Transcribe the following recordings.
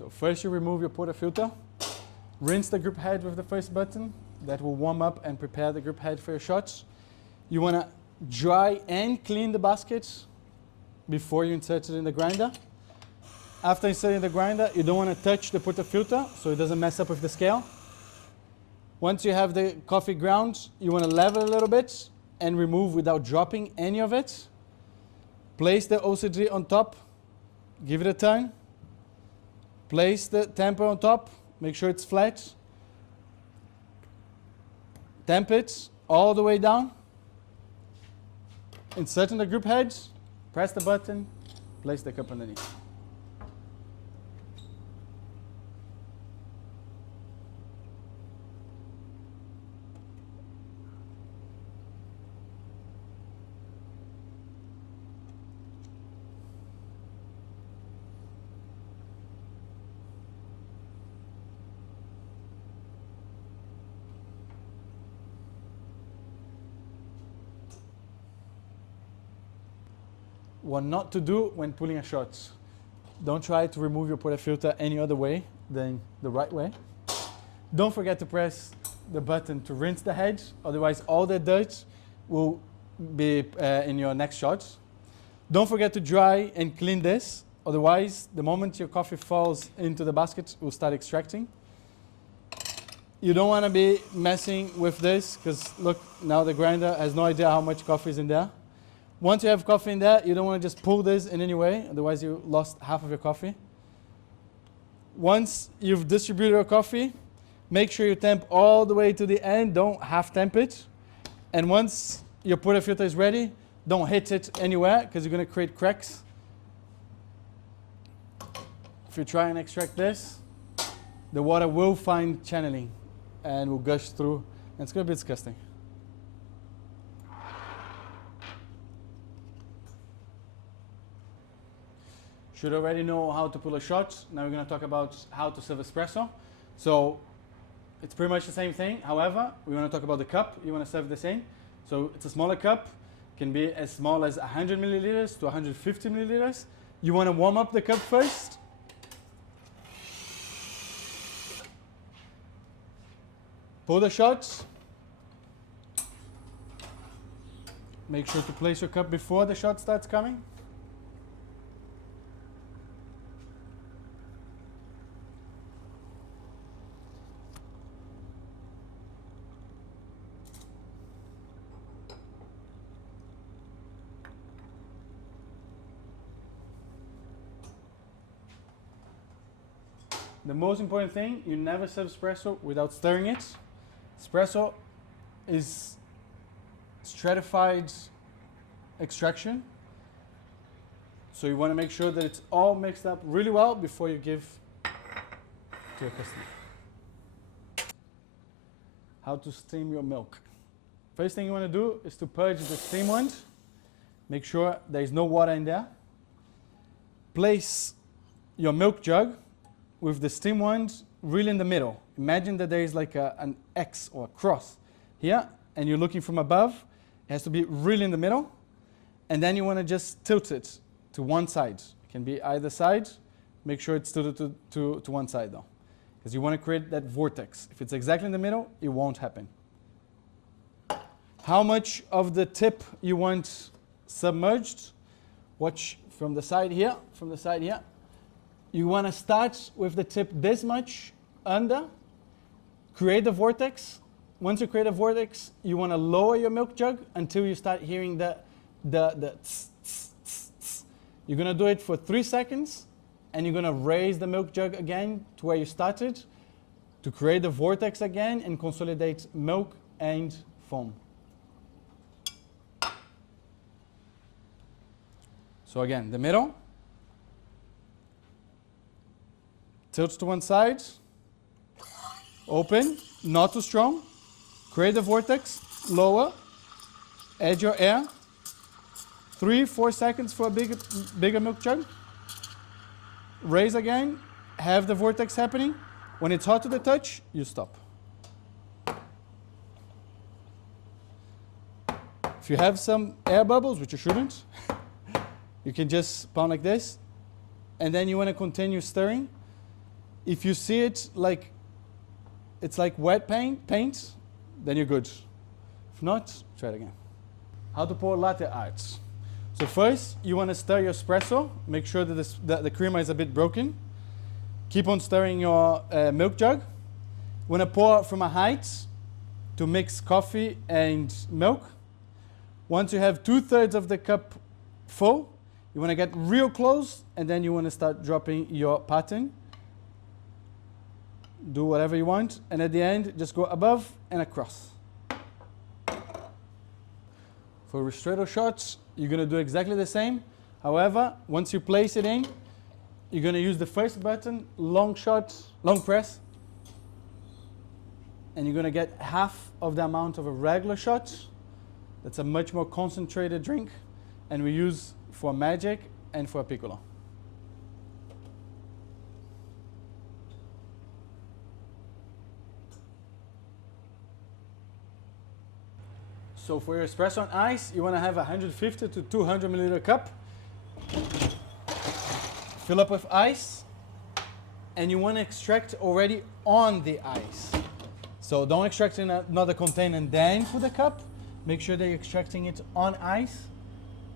So first you remove your portafilter, rinse the grip head with the first button. That will warm up and prepare the grip head for your shots. You want to dry and clean the baskets before you insert it in the grinder. After inserting the grinder, you don't want to touch the portafilter so it doesn't mess up with the scale. Once you have the coffee ground, you want to level a little bit and remove without dropping any of it. Place the OCD on top, give it a turn. Place the tamper on top, make sure it's flat. Tamp it all the way down. Insert in the grip head, press the button, place the cup underneath. What not to do when pulling a shot. Don't try to remove your portafilter any other way than the right way. Don't forget to press the button to rinse the head, otherwise all the dirt will be in your next shot. Don't forget to dry and clean this, otherwise the moment your coffee falls into the basket, it will start extracting. You don't want to be messing with this, because look, now the grinder has no idea how much coffee is in there. Once you have coffee in there, you don't want to just pull this in any way, otherwise you lost half of your coffee. Once you've distributed your coffee, make sure you tamp all the way to the end, don't half tamp it. And once your portafilter is ready, don't hit it anywhere, because you're going to create cracks. If you try and extract this, the water will find channeling and will gush through, and it's going to be disgusting. Should already know how to pull a shot. Now we're going to talk about how to serve espresso. So it's pretty much the same thing. However, we want to talk about the cup you want to serve this in. So it's a smaller cup. Can be as small as 100 milliliters to 150 milliliters. You want to warm up the cup first. Pour the shots. Make sure to place your cup before the shot starts coming. The most important thing, you never serve espresso without stirring it. Espresso is stratified extraction. So you want to make sure that it's all mixed up really well before you give to your customer. How to steam your milk. First thing you want to do is to purge the steam wand. Make sure there is no water in there. Place your milk jug with the steam wand really in the middle. Imagine that there is like an X or a cross here, and you're looking from above. It has to be really in the middle. And then you want to just tilt it to one side. It can be either side. Make sure it's tilted to one side though, because you want to create that vortex. If it's exactly in the middle, it won't happen. How much of the tip you want submerged? Watch from the side here, from the side here. You want to start with the tip this much under, create the vortex. Once you create a vortex, you want to lower your milk jug until you start hearing the tss, tss, tss, tss. You're going to do it for 3 seconds, and you're going to raise the milk jug again to where you started to create the vortex again and consolidate milk and foam. So again, the middle. Tilt to one side, open, not too strong, create the vortex, lower, add your air, 3-4 seconds for a bigger milk jug, raise again, have the vortex happening. When it's hot to the touch, you stop. If you have some air bubbles, which you shouldn't, you can just pound like this, and then you want to continue stirring If you see it like it's like wet paint, then you're good. If not, try it again. How to pour latte art. So first, you want to stir your espresso. Make sure that the creamer is a bit broken. Keep on stirring your milk jug. You want to pour from a height to mix coffee and milk. Once you have 2/3 of the cup full, you want to get real close, and then you want to start dropping your pattern. Do whatever you want, and at the end, just go above and across. For ristretto shots, you're going to do exactly the same. However, once you place it in, you're going to use the first button, long shot, long press, and you're going to get half of the amount of a regular shot. That's a much more concentrated drink, and we use for Magic and for a Piccolo. So for your espresso on ice, you want to have a 150 to 200 milliliter cup. Fill up with ice, and you want to extract already on the ice. So don't extract in another container and then put the cup. Make sure that you're extracting it on ice,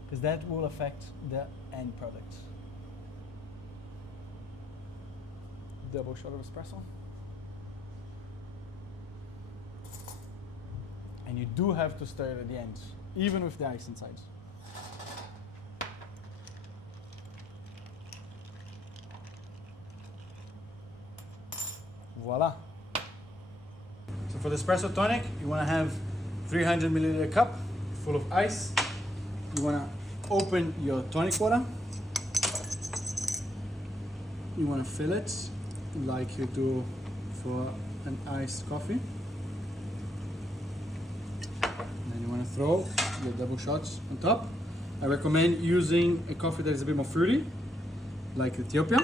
because that will affect the end product. Double shot of espresso. And you do have to stir it at the end, even with the ice inside. Voila. So for the espresso tonic, you want to have 300 milliliter cup full of ice. You want to open your tonic water. You want to fill it like you do for an iced coffee. Throw your double shots on top. I recommend using a coffee that is a bit more fruity, like Ethiopia.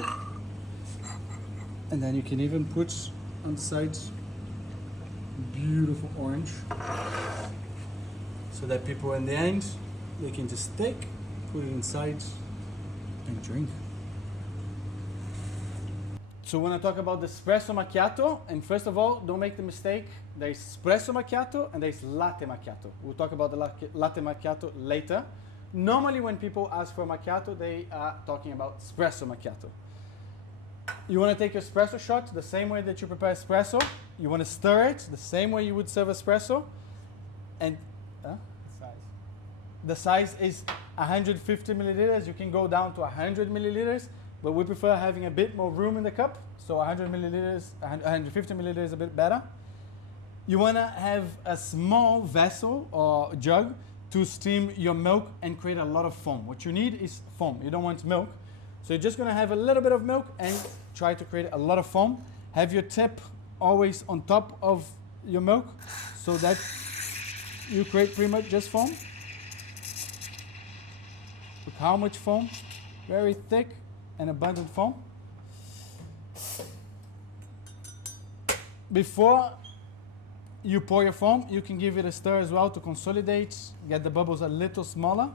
And then you can even put on the sides beautiful orange, so that people in the end, they can just take, put it inside and drink. So when I talk about the espresso macchiato, and first of all, don't make the mistake, there's espresso macchiato and there's latte macchiato. We'll talk about the latte macchiato later. Normally when people ask for macchiato, they are talking about espresso macchiato. You want to take your espresso shot the same way that you prepare espresso. You want to stir it the same way you would serve espresso. And the size is 150 milliliters. You can go down to 100 milliliters. But we prefer having a bit more room in the cup, so 100 milliliters, 150 milliliters is a bit better. You want to have a small vessel or jug to steam your milk and create a lot of foam. What you need is foam. You don't want milk. So you're just going to have a little bit of milk and try to create a lot of foam. Have your tip always on top of your milk so that you create pretty much just foam. Look how much foam, very thick and abundant foam. Before you pour your foam, you can give it a stir as well to consolidate, get the bubbles a little smaller.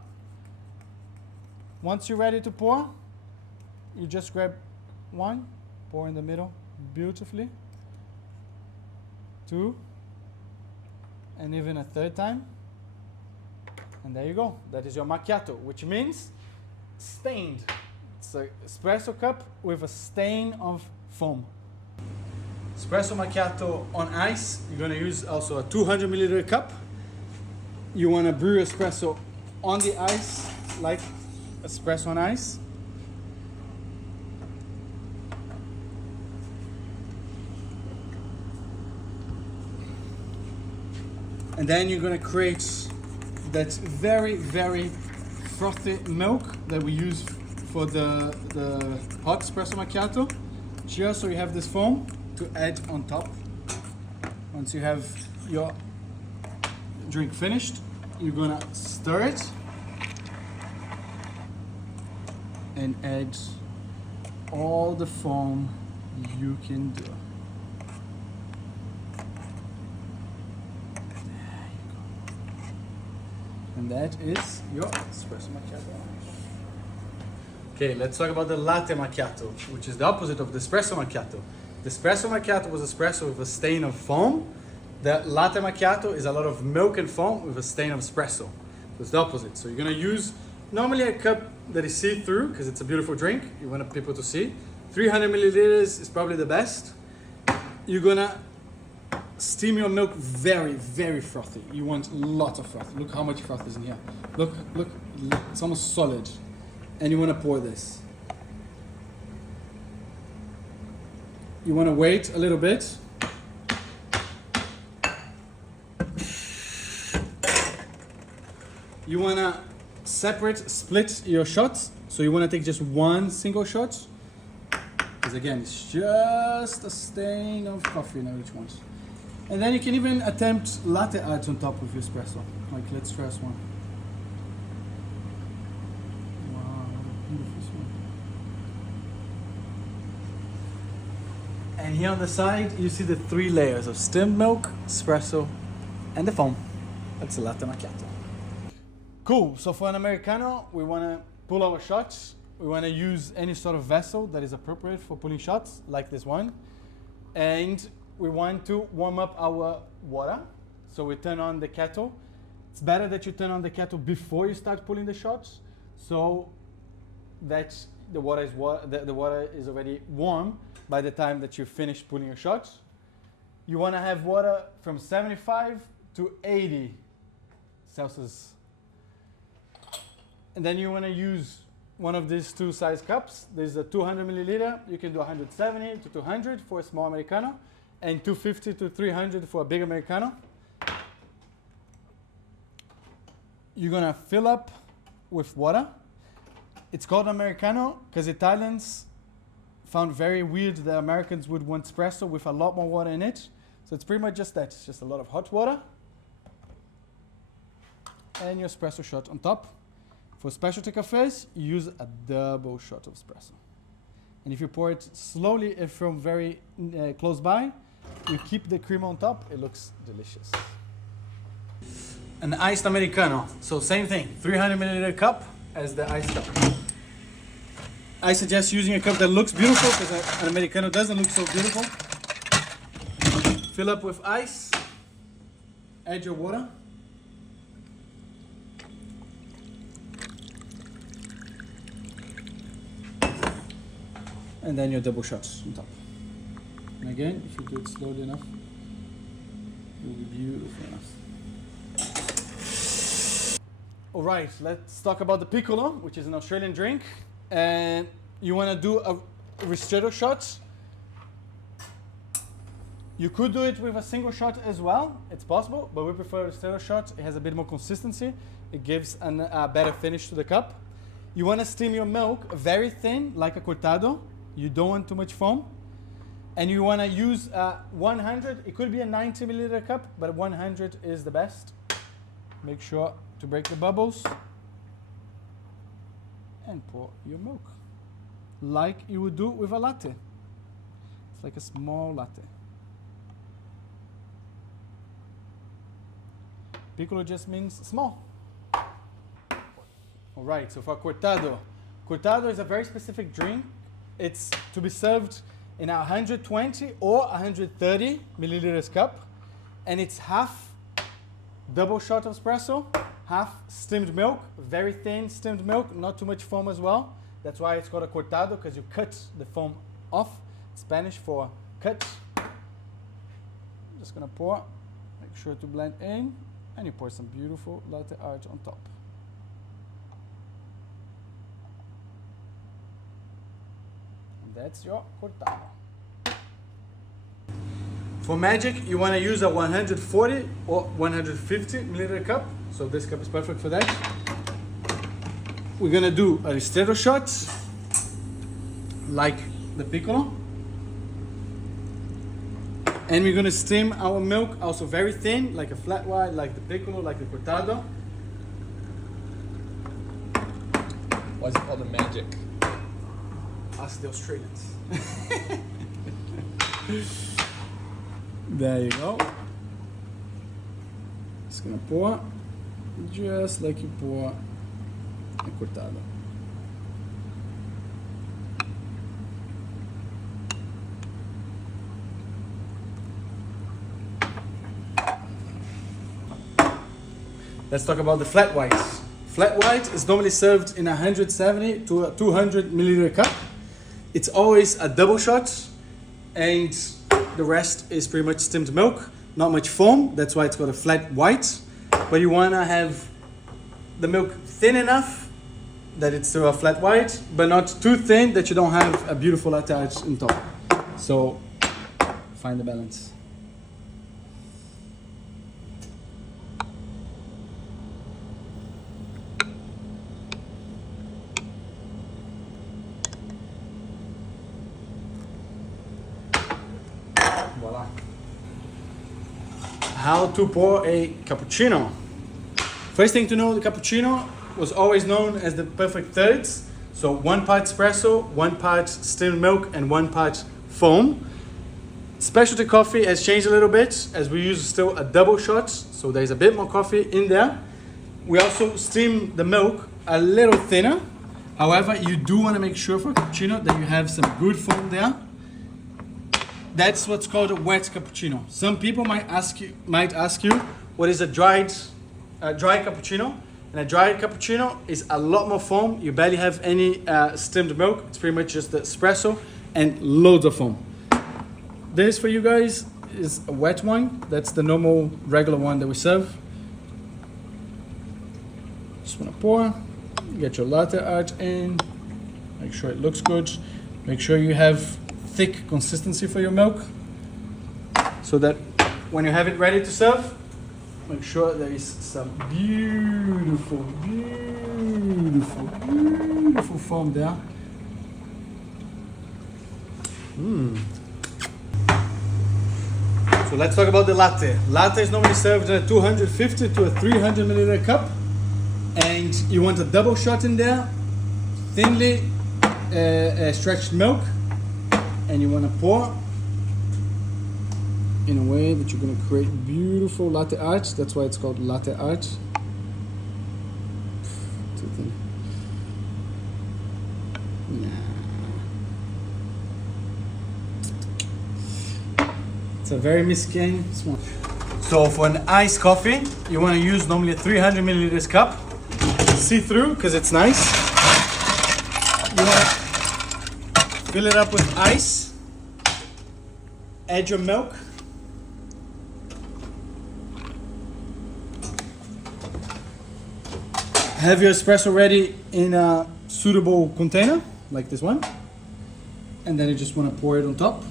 Once you're ready to pour, you just grab one, pour in the middle beautifully, two, and even a third time. And there you go. That is your macchiato, which means stained. It's an espresso cup with a stain of foam. Espresso macchiato on ice. You're going to use also a 200 milliliter cup. You want to brew espresso on the ice, like espresso on ice. And then you're going to create that very, very frothy milk that we use for the hot espresso macchiato, just so you have this foam to add on top. Once you have your drink finished, you're gonna stir it and add all the foam you can do. There you go. And that is your espresso macchiato. Okay, let's talk about the latte macchiato, which is the opposite of the espresso macchiato. The espresso macchiato was espresso with a stain of foam. The latte macchiato is a lot of milk and foam with a stain of espresso. So it's the opposite. So you're gonna use normally a cup that is see-through because it's a beautiful drink. You want people to see. 300 milliliters is probably the best. You're gonna steam your milk very, very frothy. You want lots of froth. Look how much froth is in here. Look, it's almost solid. And you wanna pour this. You want to wait a little bit. You want to split your shots. So you want to take just one single shot. Because again, it's just a stain of coffee in each one. And then you can even attempt latte art on top of your espresso. Like, let's try this one. Wow, beautiful smell. And here on the side, you see the 3 layers of stemmed milk, espresso, and the foam. That's a latte macchiato. Cool, so for an Americano, we want to pull our shots. We want to use any sort of vessel that is appropriate for pulling shots, like this one. And we want to warm up our water. So we turn on the kettle. It's better that you turn on the kettle before you start pulling the shots, so that the water is already warm by the time that you finish pulling your shots. You want to have water from 75 to 80 Celsius. And then you want to use one of these 2 size cups. There's a 200 milliliter. You can do 170 to 200 for a small Americano, and 250 to 300 for a big Americano. You're gonna fill up with water. It's called Americano because Italians found very weird that Americans would want espresso with a lot more water in it. So it's pretty much just that. It's just a lot of hot water and your espresso shot on top. For specialty cafes, you use a double shot of espresso. And if you pour it slowly from very close by, you keep the cream on top, it looks delicious. An iced Americano. So same thing, 300 milliliter cup as the iced cup. I suggest using a cup that looks beautiful because an Americano doesn't look so beautiful. Fill up with ice, add your water. And then your double shots on top. And again, if you do it slowly enough, it will be beautiful enough. All right, let's talk about the Piccolo, which is an Australian drink. And you want to do a ristretto shot. You could do it with a single shot as well. It's possible, but we prefer a ristretto shot. It has a bit more consistency. It gives a better finish to the cup. You want to steam your milk very thin, like a cortado. You don't want too much foam. And you want to use 100. It could be a 90 milliliter cup, but 100 is the best. Make sure to break the bubbles. And pour your milk. Like you would do with a latte. It's like a small latte. Piccolo just means small. All right, so for cortado. Cortado is a very specific drink. It's to be served in a 120 or 130 milliliters cup. And it's half double shot of espresso, half steamed milk, very thin steamed milk, not too much foam as well. That's why it's called a cortado, because you cut the foam off. Spanish for cut. I'm just gonna pour, make sure to blend in, and you pour some beautiful latte art on top. That's your cortado. For magic, you want to use a 140 or 150 milliliter cup. So this cup is perfect for that. We're gonna do a ristretto shot, like the Piccolo. And we're gonna steam our milk also very thin, like a flat white, like the Piccolo, like the cortado. Why is it called a magic? Ask the Australians. There you go. Just gonna pour, just like you pour a cortado. let's talk about the flat white. Flat white is normally served in a 170 to a 200 milliliter cup. It's always a double shot, and the rest is pretty much steamed milk, not much foam. That's why it's called a flat white. But you wanna have the milk thin enough that it's still a flat white, but not too thin that you don't have a beautiful latte art on top. So find the balance. Voila. How to pour a cappuccino. First thing to know, the cappuccino was always known as the perfect thirds. So 1 part espresso, 1 part steamed milk, and 1 part foam. Specialty coffee has changed a little bit as we use still a double shot. So there's a bit more coffee in there. We also steam the milk a little thinner. However, you do want to make sure for a cappuccino that you have some good foam there. That's what's called a wet cappuccino. Some people might ask you what is a dry cappuccino. And a dry cappuccino is a lot more foam. You barely have any steamed milk. It's pretty much just the espresso and loads of foam. This for you guys is a wet one. That's the normal regular one that we serve. Just want to pour. Get your latte art in. Make sure it looks good. Make sure you have thick consistency for your milk, so that when you have it ready to serve, make sure there is some beautiful foam there. So let's talk about the latte. Latte is normally served in a 250 to a 300 milliliter cup, and you want a double shot in there, thinly stretched milk, and you want to pour in a way that you're going to create beautiful latte art. That's why it's called latte art. Too thin. Nah. It's a very miskin small. So for an iced coffee, you want to use normally a 300 milliliters cup. See through because it's nice. You want to fill it up with ice. Add your milk. Have your espresso ready in a suitable container, like this one. And then you just want to pour it on top,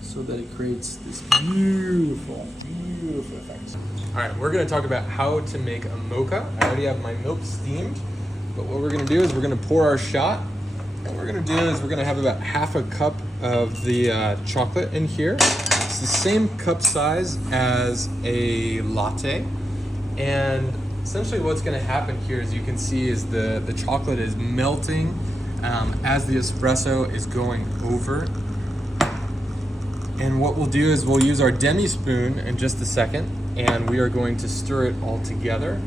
so that it creates this beautiful effect. All right, we're gonna talk about how to make a mocha. I already have my milk steamed, but what we're gonna do is we're gonna pour our shot. And what we're gonna do is we're gonna have about half a cup of the chocolate in here. It's the same cup size as a latte. And essentially what's gonna happen here, as you can see, is the chocolate is melting as the espresso is going over. And what we'll do is we'll use our demi spoon in just a second, and we are going to stir it all together.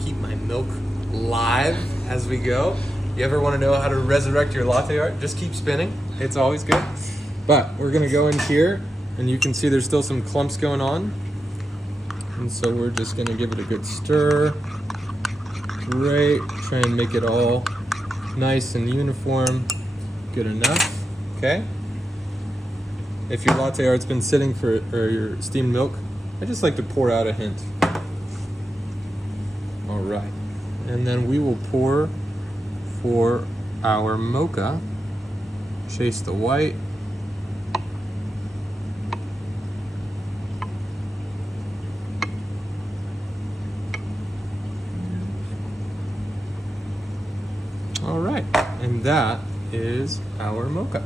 Keep my milk live as we go. You ever want to know how to resurrect your latte art? Just keep spinning. It's always good. But we're gonna go in here, and you can see there's still some clumps going on. And so we're just gonna give it a good stir. Great. Try and make it all nice and uniform. Good enough. Okay. If your latte art's been sitting or your steamed milk, I just like to pour out a hint. All right. And then we will pour for our mocha. Chase the white. All right, and that is our mocha.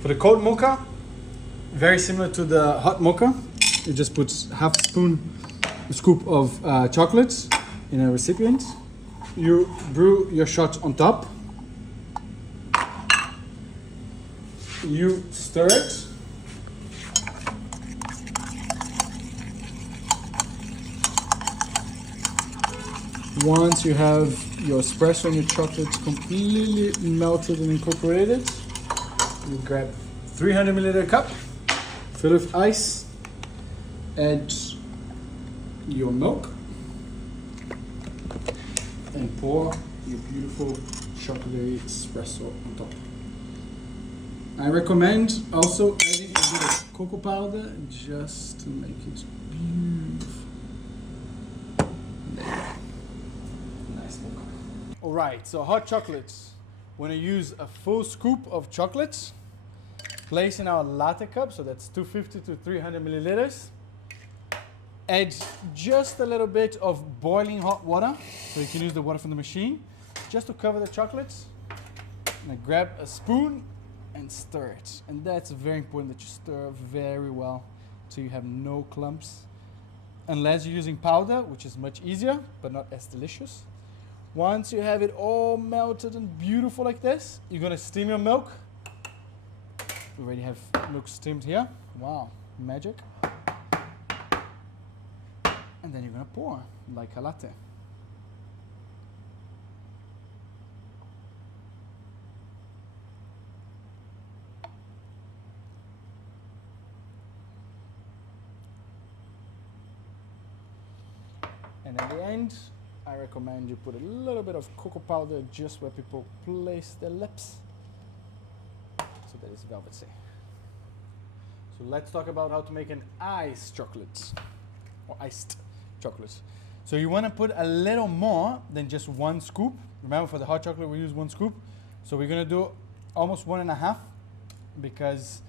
For the cold mocha, very similar to the hot mocha. You just put half a scoop of chocolate in a recipient. You brew your shot on top. You stir it. Once you have your espresso and your chocolate completely melted and incorporated, you grab 300 milliliter cup, Fill with ice. Add your milk. And pour your beautiful chocolatey espresso on top. I recommend also adding a bit of cocoa powder just to make it beautiful. Nice milk. Alright, so hot chocolates. We're going to use a full scoop of chocolates. Place in our latte cup, so that's 250 to 300 milliliters. Add just a little bit of boiling hot water, so you can use the water from the machine, just to cover the chocolates. Now grab a spoon and stir it. And that's very important that you stir very well so you have no clumps. Unless you're using powder, which is much easier, but not as delicious. Once you have it all melted and beautiful like this, you're gonna steam your milk. We already have milk steamed here. Wow, magic. And then you're gonna pour like a latte. And at the end, I recommend you put a little bit of cocoa powder just where people place their lips. So that is velvety. So let's talk about how to make an iced chocolate or iced chocolate. So you want to put a little more than just one scoop. Remember, for the hot chocolate we use one scoop. So we're gonna do almost 1.5 because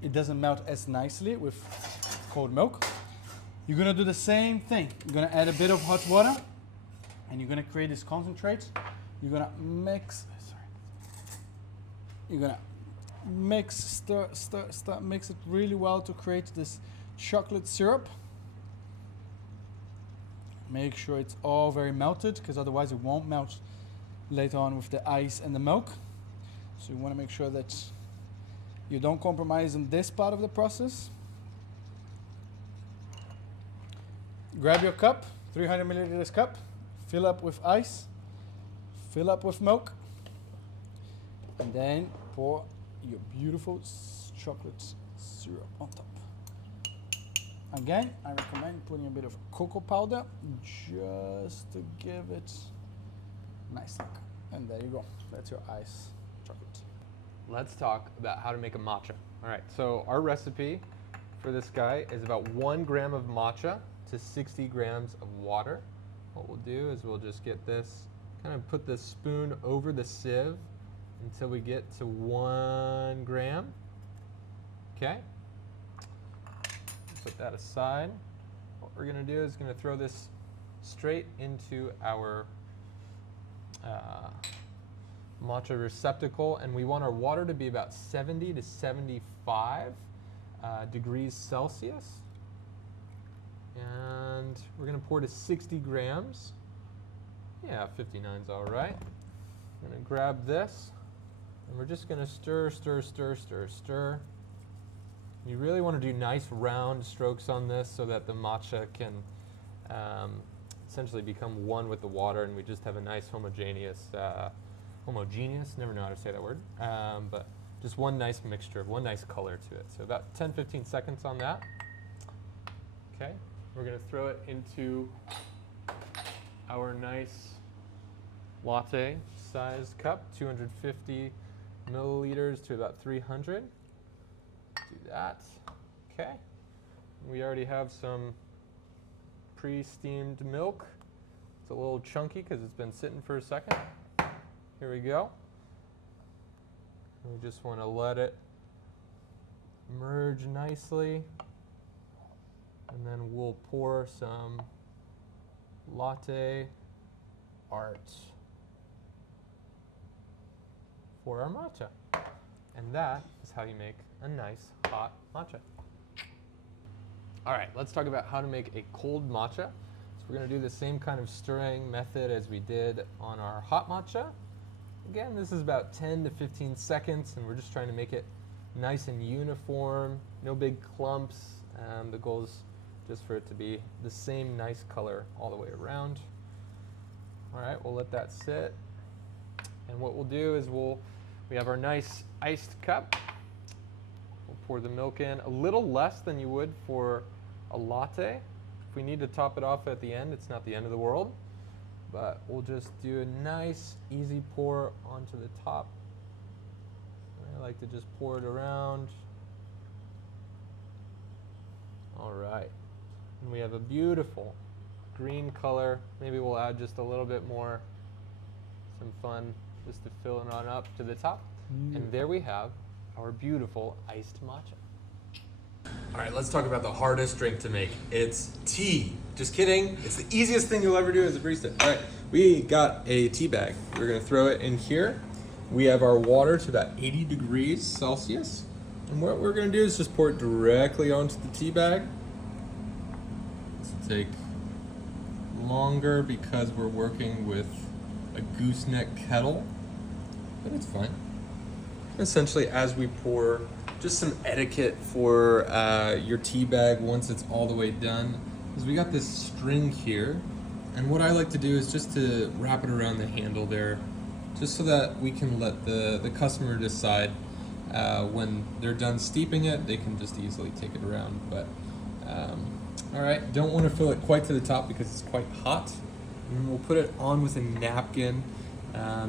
it doesn't melt as nicely with cold milk. You're gonna do the same thing. You're gonna add a bit of hot water and you're gonna create this concentrate. You're gonna mix, you're gonna mix, stir, mix it really well to create this chocolate syrup. Make sure it's all very melted because otherwise it won't melt later on with the ice and the milk. So you wanna make sure that you don't compromise on this part of the process. Grab your cup, 300 milliliters cup, fill up with ice, fill up with milk, and then pour your beautiful chocolate syrup on top. Again, I recommend putting a bit of cocoa powder just to give it a nice look. And there you go, that's your ice chocolate. Let's talk about how to make a matcha. All right, so our recipe for this guy is about 1 gram of matcha to 60 grams of water. What we'll do is we'll just get this, kind of put the spoon over the sieve until we get to 1 gram. Okay, put that aside. What we're gonna do is gonna throw this straight into our matcha receptacle, and we want our water to be about 70 to 75 degrees Celsius. And we're gonna pour to 60 grams. Yeah, 59's all right. I'm gonna grab this, and we're just gonna stir, stir, stir, stir, stir. You really wanna do nice round strokes on this so that the matcha can essentially become one with the water, and we just have a nice homogeneous, never know how to say that word, but just one nice mixture, one nice color to it. So about 10-15 seconds on that. Okay. We're going to throw it into our nice latte sized cup, 250 milliliters to about 300. Do that. Okay. We already have some pre-steamed milk. It's a little chunky because it's been sitting for a second. Here we go. We just want to let it merge nicely. And then we'll pour some latte art for our matcha. And that is how you make a nice hot matcha. All right, let's talk about how to make a cold matcha. So we're gonna do the same kind of stirring method as we did on our hot matcha. Again, this is about 10 to 15 seconds, and we're just trying to make it nice and uniform, no big clumps. The goal is just for it to be the same nice color all the way around. All right, we'll let that sit. And what we'll do is we have our nice iced cup. We'll pour the milk in a little less than you would for a latte. If we need to top it off at the end, it's not the end of the world, but we'll just do a nice, easy pour onto the top. I like to just pour it around. All right, and we have a beautiful green color. Maybe we'll add just a little bit more, some fun, just to fill it on up to the top. And there we have our beautiful iced matcha. All right, let's talk about the hardest drink to make. It's tea. Just kidding. It's the easiest thing you'll ever do as a barista. All right, we got a tea bag. We're gonna throw it in here. We have our water to about 80 degrees Celsius. And what we're gonna do is just pour it directly onto the tea bag. This will take longer because we're working with a gooseneck kettle, but it's fine. Essentially, as we pour, just some etiquette for your tea bag once it's all the way done, is we got this string here, and what I like to do is just to wrap it around the handle there, just so that we can let the customer decide when they're done steeping it, they can just easily take it around. But all right, don't want to fill it quite to the top because it's quite hot. And we'll put it on with a napkin,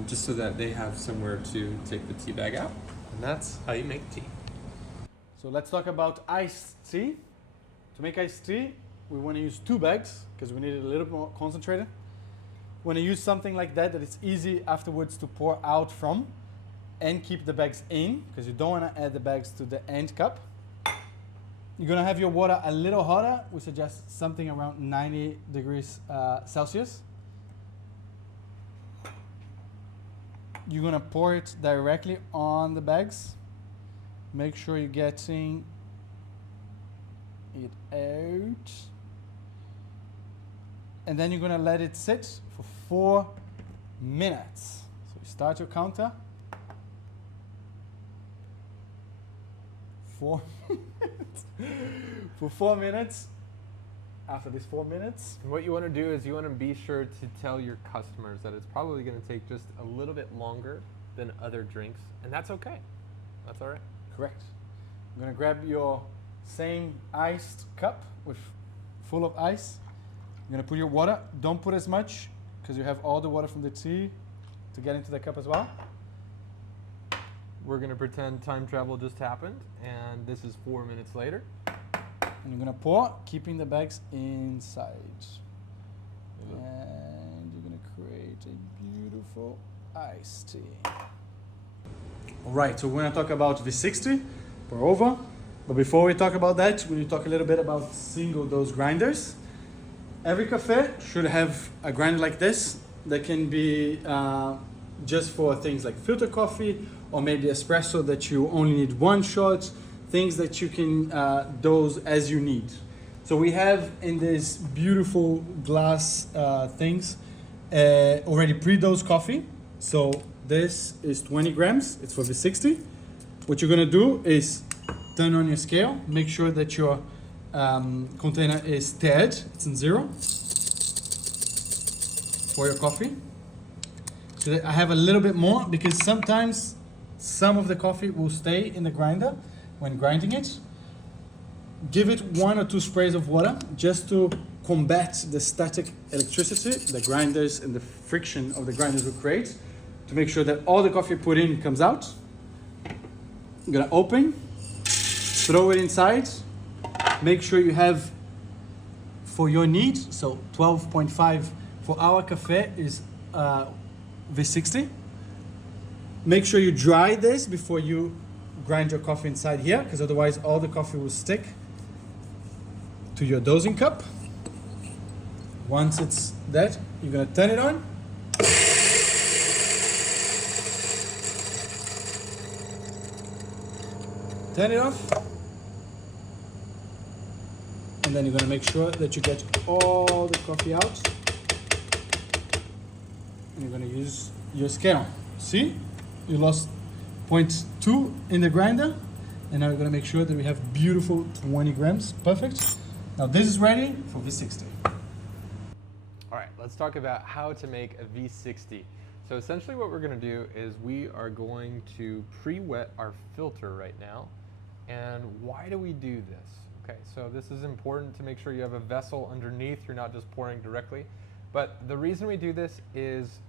just so that they have somewhere to take the tea bag out. And that's how you make tea. So let's talk about iced tea. To make iced tea, we want to use 2 bags because we need it a little more concentrated. We want to use something like that it's easy afterwards to pour out from and keep the bags in, because you don't want to add the bags to the end cup. You're going to have your water a little hotter. We suggest something around 90 degrees Celsius. You're going to pour it directly on the bags. Make sure you're getting it out. And then you're going to let it sit for 4 minutes. So you start your counter. 4 minutes. For 4 minutes. After these 4 minutes, And what you want to do is you want to be sure to tell your customers that it's probably going to take just a little bit longer than other drinks, and that's okay. That's all right. correct. I'm gonna grab your same iced cup with full of ice. You're gonna put your water. Don't put as much because you have all the water from the tea to get into the cup as well. We're going to pretend time travel just happened, and this is 4 minutes later. And you're gonna pour, keeping the bags inside. And you're gonna create a beautiful iced tea. All right, so we're gonna talk about V60, pour over. But before we talk about that, we need to talk a little bit about single dose grinders. Every cafe should have a grinder like this that can be just for things like filter coffee or maybe espresso that you only need one shot, things that you can dose as you need. So we have in this beautiful glass things already pre-dosed coffee. So this is 20 grams, it's for V60. What you're gonna do is turn on your scale, make sure that your container is dead, it's in 0 for your coffee. So that I have a little bit more because sometimes some of the coffee will stay in the grinder when grinding it. Give it 1 or 2 sprays of water just to combat the static electricity the grinders and the friction of the grinders will create, to make sure that all the coffee put in comes out. I'm gonna open, throw it inside, make sure you have for your needs, so 12.5 for our cafe is V60. Make sure you dry this before you grind your coffee inside here, because otherwise all the coffee will stick to your dosing cup. Once it's that, you're gonna turn it on. Turn it off. And then you're gonna make sure that you get all the coffee out. And you're gonna use your scale. See? You lost 0.2 in the grinder. And now we're gonna make sure that we have beautiful 20 grams. Perfect. Now this is ready for V60. All right, let's talk about how to make a V60. So essentially what we're gonna do is we are going to pre-wet our filter right now And why do we do this? Okay, so this is important to make sure you have a vessel underneath, you're not just pouring directly. But the reason we do this is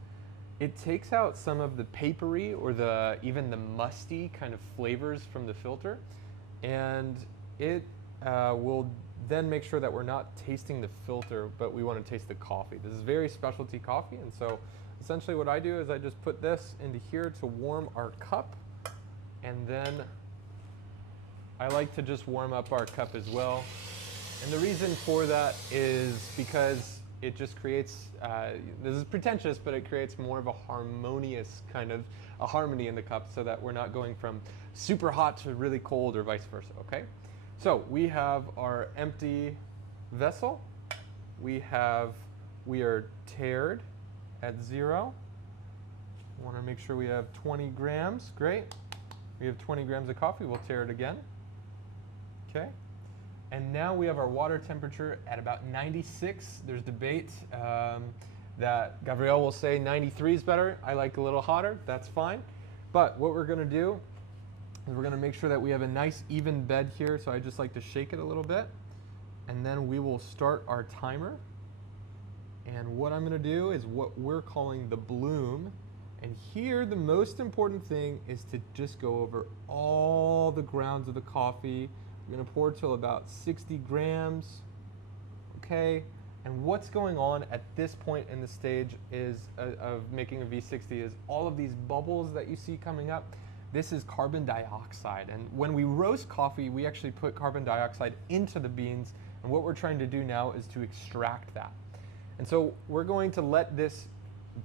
it takes out some of the papery or even the musty kind of flavors from the filter, and it will then make sure that we're not tasting the filter, but we want to taste the coffee. This is very specialty coffee, and so essentially what I do is I just put this into here to warm our cup, and then I like to just warm up our cup as well. And the reason for that is because it just creates, this is pretentious, but it creates more of a harmonious kind of a harmony in the cup so that we're not going from super hot to really cold or vice versa, okay? So we have our empty vessel. We are tiered at 0. Want to make sure we have 20 grams, great. We have 20 grams of coffee, we'll tare it again. Okay, and now we have our water temperature at about 96. There's debate that Gabriel will say 93 is better. I like a little hotter, that's fine. But what we're gonna do is we're gonna make sure that we have a nice even bed here. So I just like to shake it a little bit, and then we will start our timer. And what I'm gonna do is what we're calling the bloom. And here the most important thing is to just go over all the grounds of the coffee. We're gonna pour till about 60 grams, okay? And what's going on at this point in the stage is of making a V60 is all of these bubbles that you see coming up. This is carbon dioxide. And when we roast coffee, we actually put carbon dioxide into the beans. And what we're trying to do now is to extract that. And so we're going to let this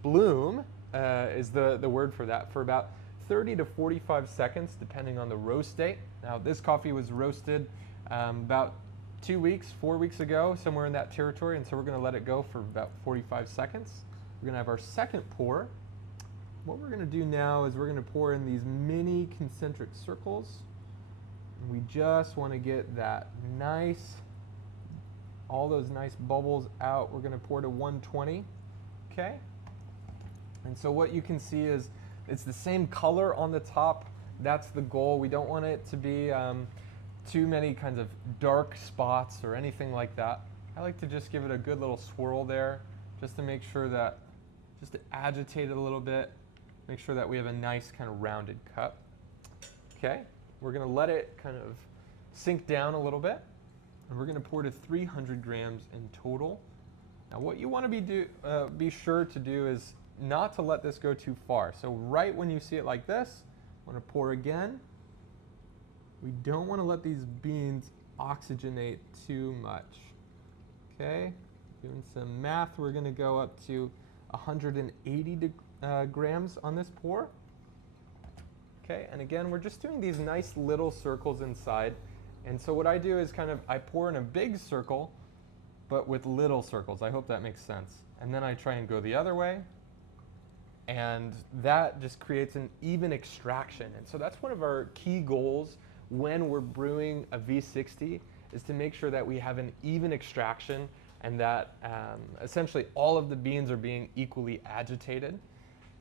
bloom, is the word for that, for about 30 to 45 seconds, depending on the roast date. Now, this coffee was roasted about 4 weeks ago, somewhere in that territory, and so we're going to let it go for about 45 seconds. We're going to have our second pour. What we're going to do now is we're going to pour in these mini concentric circles. And we just want to get that nice, all those nice bubbles out. We're going to pour to 120, okay? And so what you can see is it's the same color on the top. That's the goal. We don't want it to be too many kinds of dark spots or anything like that. I like to just give it a good little swirl there just to make sure that, just to agitate it a little bit, make sure that we have a nice kind of rounded cup. Okay, we're gonna let it kind of sink down a little bit, and we're gonna pour to 300 grams in total. Now what you wanna be sure to do is not to let this go too far. So right when you see it like this, I want to pour again. We don't want to let these beans oxygenate too much. Okay, doing some math, we're going to go up to 180 grams on this pour. Okay, and again, we're just doing these nice little circles inside. And so what I do is I pour in a big circle, but with little circles. I hope that makes sense. And then I try and go the other way. And that just creates an even extraction. And so that's one of our key goals when we're brewing a V60, is to make sure that we have an even extraction and that essentially all of the beans are being equally agitated.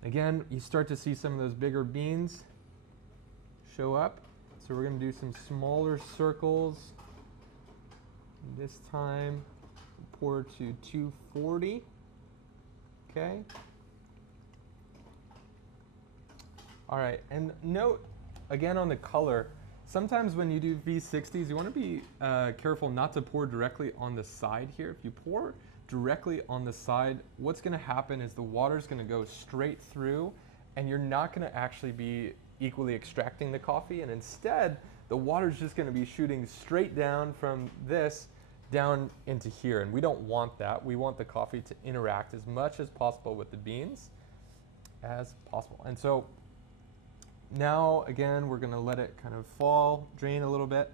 Again, you start to see some of those bigger beans show up. So we're going to do some smaller circles. This time, pour to 240. Okay. All right, and note again on the color, sometimes when you do V60s, you want to be careful not to pour directly on the side here. If you pour directly on the side, what's going to happen is the water's going to go straight through, and you're not going to actually be equally extracting the coffee, and instead, the water's just going to be shooting straight down from this down into here, and we don't want that. We want the coffee to interact as much as possible with the beans as possible. And so now, again, we're going to let it kind of fall, drain a little bit.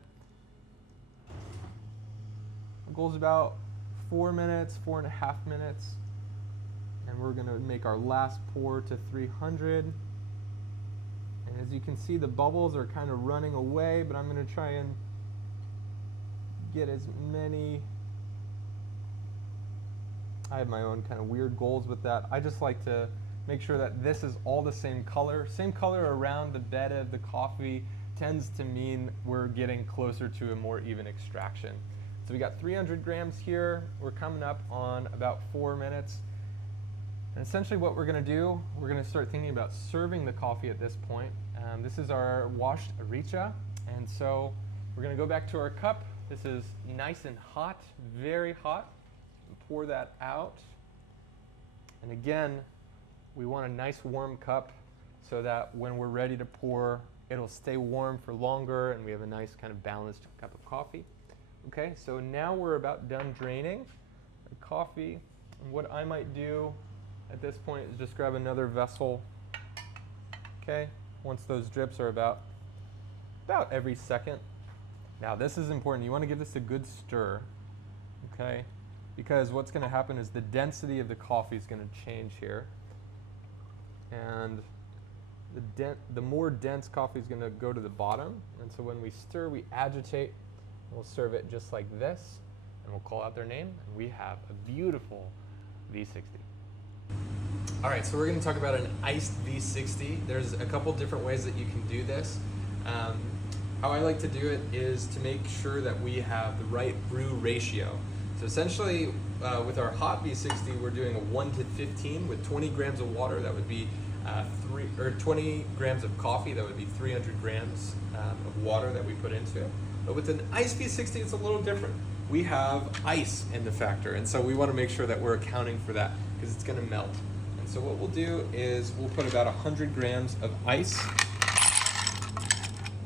Our goal is about 4 minutes, 4.5 minutes. And we're going to make our last pour to 300. And as you can see, the bubbles are kind of running away, but I'm going to try and get as many. I have my own kind of weird goals with that. I just like to make sure that this is all the same color around the bed of the coffee, tends to mean we're getting closer to a more even extraction. So we got 300 grams here. We're coming up on about 4 minutes. And essentially what we're going to do, we're going to start thinking about serving the coffee at this point. This is our washed Aricha, and so we're going to go back to our cup. This is nice and hot, very hot. Pour that out. And again, we want a nice warm cup so that when we're ready to pour, it'll stay warm for longer and we have a nice kind of balanced cup of coffee. Okay, so now we're about done draining our coffee. And what I might do at this point is just grab another vessel. Okay, once those drips are about every second. Now this is important. You want to give this a good stir. Okay, because what's going to happen is the density of the coffee is going to change here. And the more dense coffee is going to go to the bottom. And so when we stir, we agitate. We'll serve it just like this, and we'll call out their name, and we have a beautiful V60. All right, so we're going to talk about an iced V60. There's a couple different ways that you can do this. How I like to do it is to make sure that we have the right brew ratio. So essentially, with our hot V60, we're doing a 1:15 with 20 grams of water. That would be 20 grams of coffee. That would be 300 grams of water that we put into it. But with an iced V60, it's a little different. We have ice in the factor, and so we want to make sure that we're accounting for that because it's going to melt. And so what we'll do is we'll put about 100 grams of ice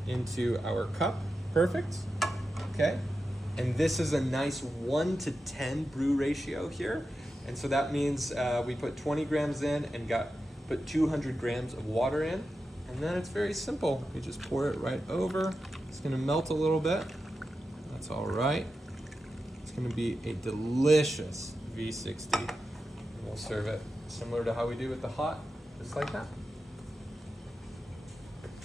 into our cup. Perfect. Okay. And this is a nice 1:10 brew ratio here. And so that means we put 20 grams in and put 200 grams of water in. And then it's very simple. We just pour it right over. It's going to melt a little bit. That's all right. It's going to be a delicious V60. And we'll serve it similar to how we do with the hot, just like that.